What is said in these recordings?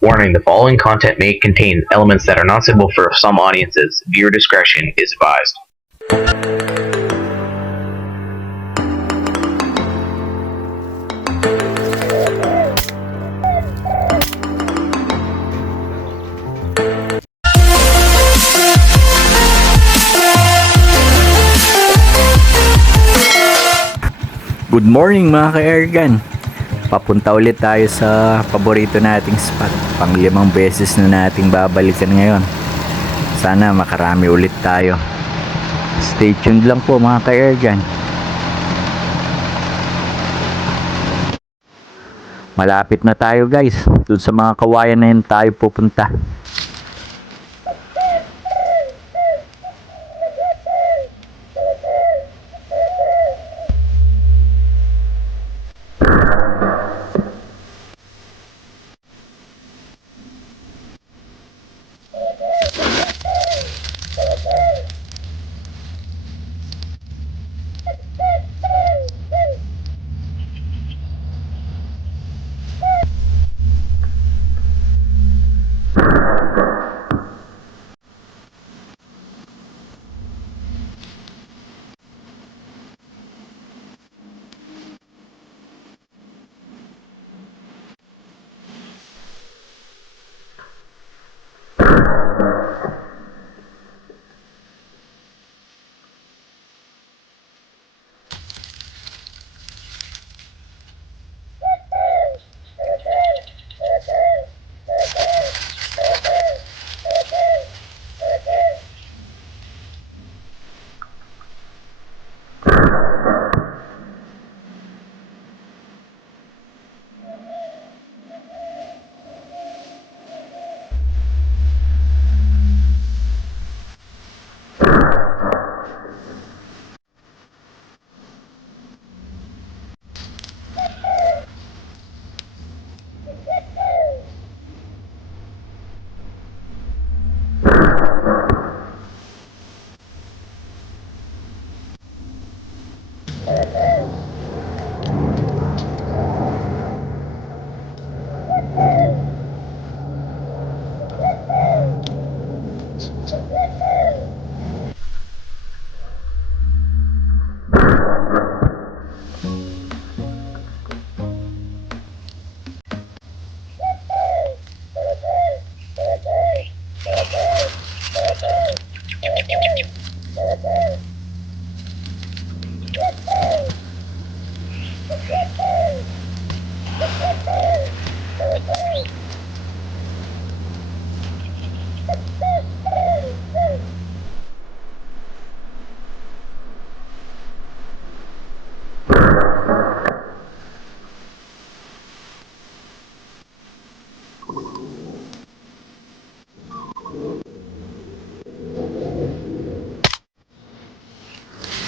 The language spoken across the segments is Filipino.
Warning: the following content may contain elements that are not suitable for some audiences. Viewer discretion is advised. Good morning mga ka-airgun. Papunta ulit tayo sa paborito nating spot. Pang 5 beses na nating babalikan ngayon. Sana makarami ulit tayo. Stay tuned lang po mga ka-airgun. Malapit na tayo guys. Doon sa mga kawayan na yun tayo pupunta.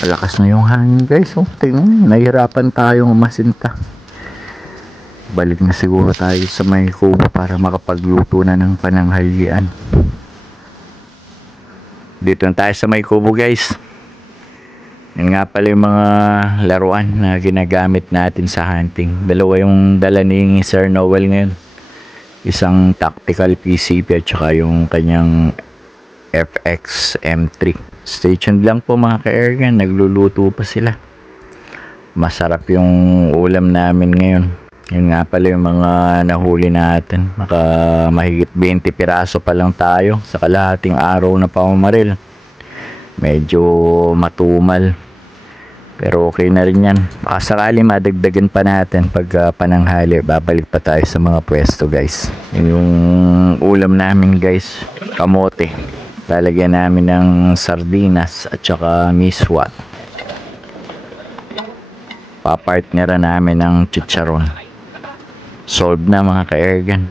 Malakas na yung hangin guys. Tingnan, nahihirapan tayong umasinta. Balik na siguro tayo sa may kubo para makapagluto na ng pananghalian. Dito na tayo sa may kubo guys. Yan nga pala yung mga laruan na ginagamit natin sa hunting. Dalawa yung dala ni Sir Noel ngayon. Isang tactical PCP at saka yung kanyang FX M3. Stay tuned lang po mga ka-airgun. Nagluluto pa sila. Masarap yung ulam namin ngayon. Yun nga pala yung mga nahuli natin. Mahigit 20 piraso pa lang tayo sa kalahating araw na pamamaril. Medyo matumal. Pero okay na rin yan. Baka sakali madagdagan pa natin pag pananghali. Babalik pa tayo sa mga pwesto guys. Yun yung ulam namin guys. Kamote. Lalagyan namin ng sardinas at saka miswat. Papartneran namin ng chicharon. Solved na mga ka-airgun.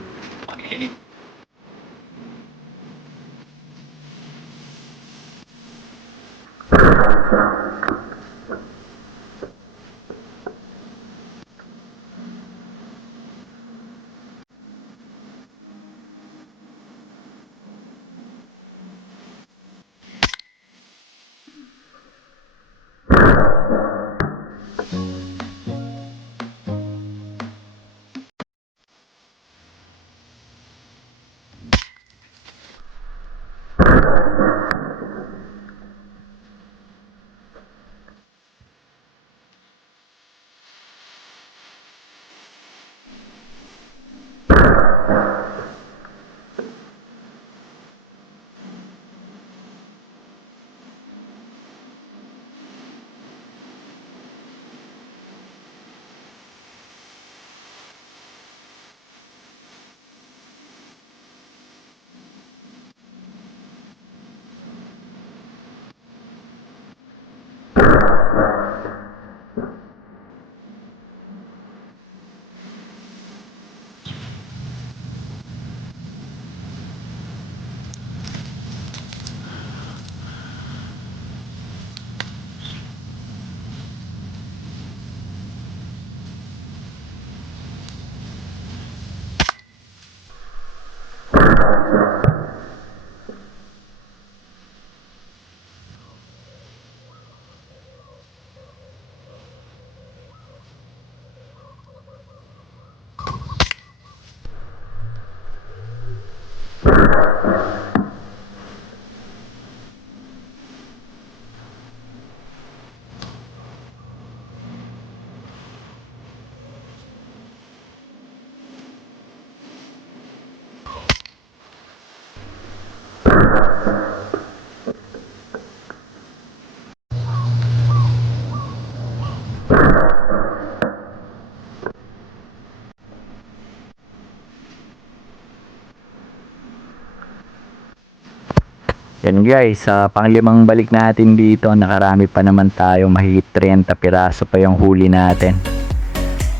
Yan guys, sa panglimang balik natin dito, nakarami pa naman tayo, mahigit 30 piraso pa yung huli natin.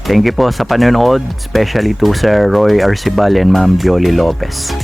Thank you po sa panonood, especially to Sir Roy Arcibal and Ma'am Bioli Lopez.